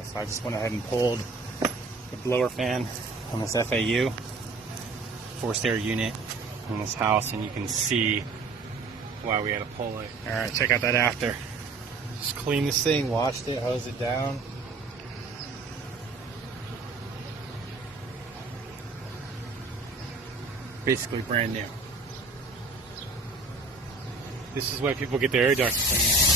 Alright, so I just went ahead and pulled the blower fan on this FAU forced air unit in this house, and you can see why we had to pull it. Alright, check out that after. Just cleaned this thing, washed it, hosed it down. Basically brand new. This is why people get their air ducts cleaned.